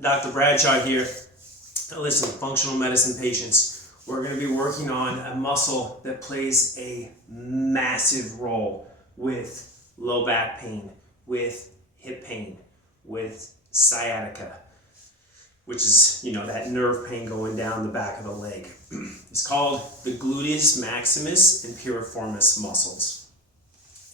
Dr. Bradshaw here. Now listen, functional medicine patients, we're going to be working on a muscle that plays a massive role with low back pain, with hip pain, with sciatica, which is, that nerve pain going down the back of the leg. It's called the gluteus maximus and piriformis muscles.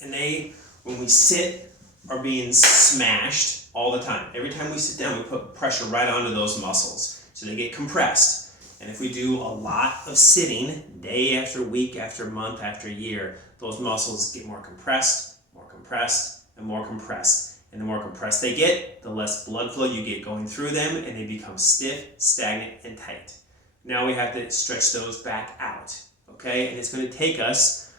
And they, when we sit, are being smashed all the time. Every time we sit down, we put pressure right onto those muscles. So they get compressed. And if we do a lot of sitting, day after week, after month, after year, those muscles get more compressed, and more compressed. And the more compressed they get, the less blood flow you get going through them, and they become stiff, stagnant, and tight. Now we have to stretch those back out, okay? And it's going to take us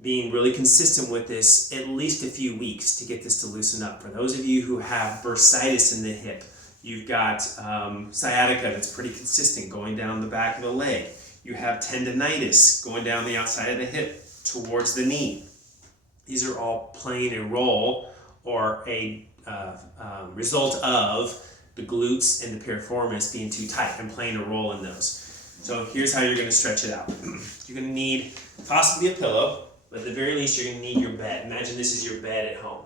being really consistent with this at least a few weeks to get this to loosen up. For those of you who have bursitis in the hip, you've got sciatica that's pretty consistent going down the back of the leg. You have tendonitis going down the outside of the hip towards the knee. These are all playing a role or a result of the glutes and the piriformis being too tight and playing a role in those. So here's how you're going to stretch it out. You're going to need possibly a pillow, but at the very least you're going to need your bed. Imagine this is your bed at home.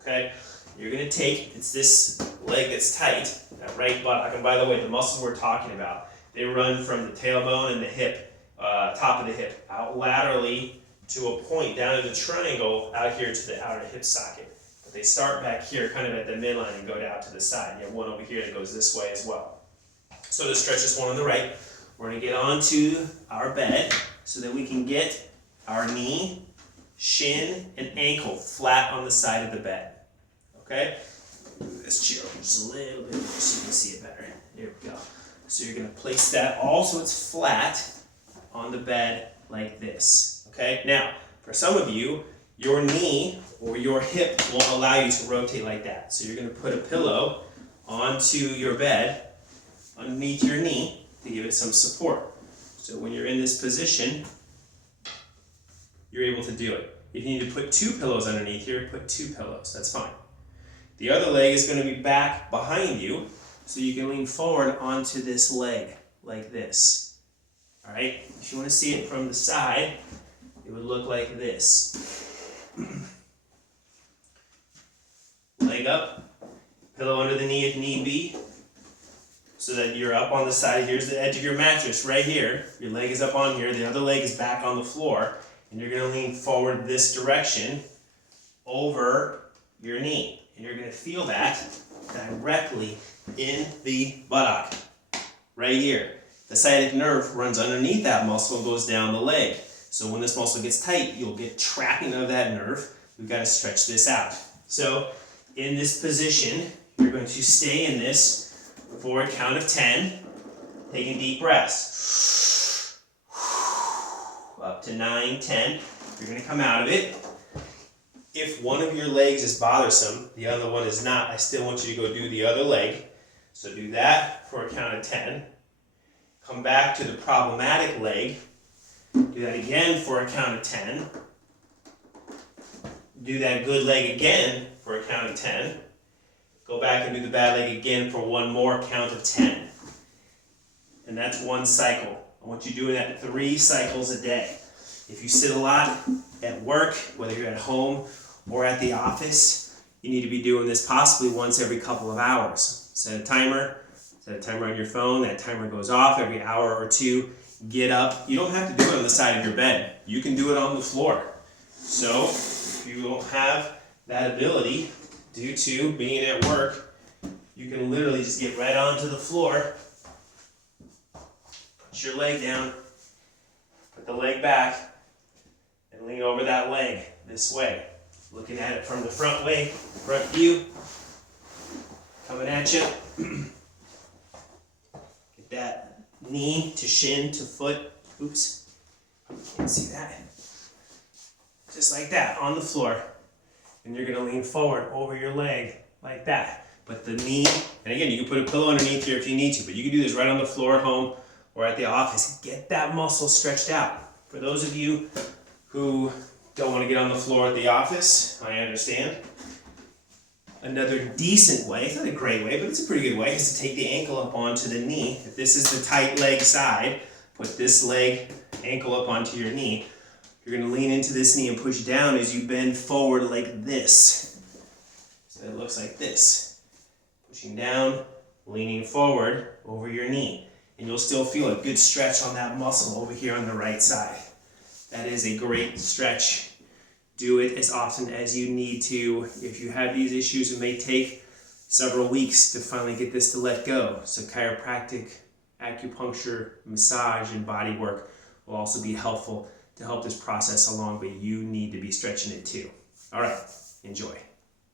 Okay? You're going to take, it's this leg that's tight, that right buttock. And by the way, the muscles we're talking about, they run from the tailbone and the hip, top of the hip, out laterally to a point down in the triangle out here to the outer hip socket. But they start back here kind of at the midline and go down to the side. You have one over here that goes this way as well. So to stretch this one on the right, we're going to get onto our bed so that we can get our knee, shin, and ankle flat on the side of the bed. Okay? Move this chair over just a little bit more so you can see it better. There we go. So you're going to place that all so it's flat on the bed like this. Okay? Now, for some of you, your knee or your hip won't allow you to rotate like that. So you're going to put a pillow onto your bed underneath your knee to give it some support. So when you're in this position, you're able to do it. If you need to put two pillows underneath here, put two pillows. That's fine. The other leg is going to be back behind you, so you can lean forward onto this leg like this. All right? If you want to see it from the side, it would look like this. Leg up, pillow under the knee if need be, so that you're up on the side. Here's the edge of your mattress right here. Your leg is up on here. The other leg is back on the floor. And you're going to lean forward this direction over your knee. And you're going to feel that directly in the buttock, right here. The sciatic nerve runs underneath that muscle and goes down the leg. So when this muscle gets tight, you'll get trapping of that nerve. We've got to stretch this out. So in this position, you're going to stay in this for a count of 10, taking deep breaths. Up to 9, 10. You're going to come out of it. If one of your legs is bothersome, the other one is not, I still want you to go do the other leg. So do that for a count of 10. Come back to the problematic leg. Do that again for a count of 10. Do that good leg again for a count of 10. Go back and do the bad leg again for one more count of 10. And that's one cycle. I want you doing that 3 cycles a day. If you sit a lot at work, whether you're at home or at the office, you need to be doing this possibly once every couple of hours. Set a timer on your phone. That timer goes off every hour or 2. Get up. You don't have to do it on the side of your bed. You can do it on the floor. So if you don't have that ability due to being at work, you can literally just get right onto the floor. Put your leg down, put the leg back, and lean over that leg this way. Looking at it from the front way, front view, coming at you. Get that knee to shin to foot. Oops, can't see that. Just like that, on the floor. And you're gonna lean forward over your leg like that. But the knee, and again, you can put a pillow underneath here if you need to, but you can do this right on the floor at home or at the office. Get that muscle stretched out. For those of you who don't want to get on the floor at the office, I understand. Another decent way, it's not a great way, but it's a pretty good way, is to take the ankle up onto the knee. If this is the tight leg side, put this leg, ankle up onto your knee. You're going to lean into this knee and push down as you bend forward like this. So it looks like this. Pushing down, leaning forward over your knee. And you'll still feel a good stretch on that muscle over here on the right side. That is a great stretch. Do it as often as you need to. If you have these issues, it may take several weeks to finally get this to let go. So chiropractic, acupuncture, massage, and body work will also be helpful to help this process along, but you need to be stretching it too. All right, enjoy.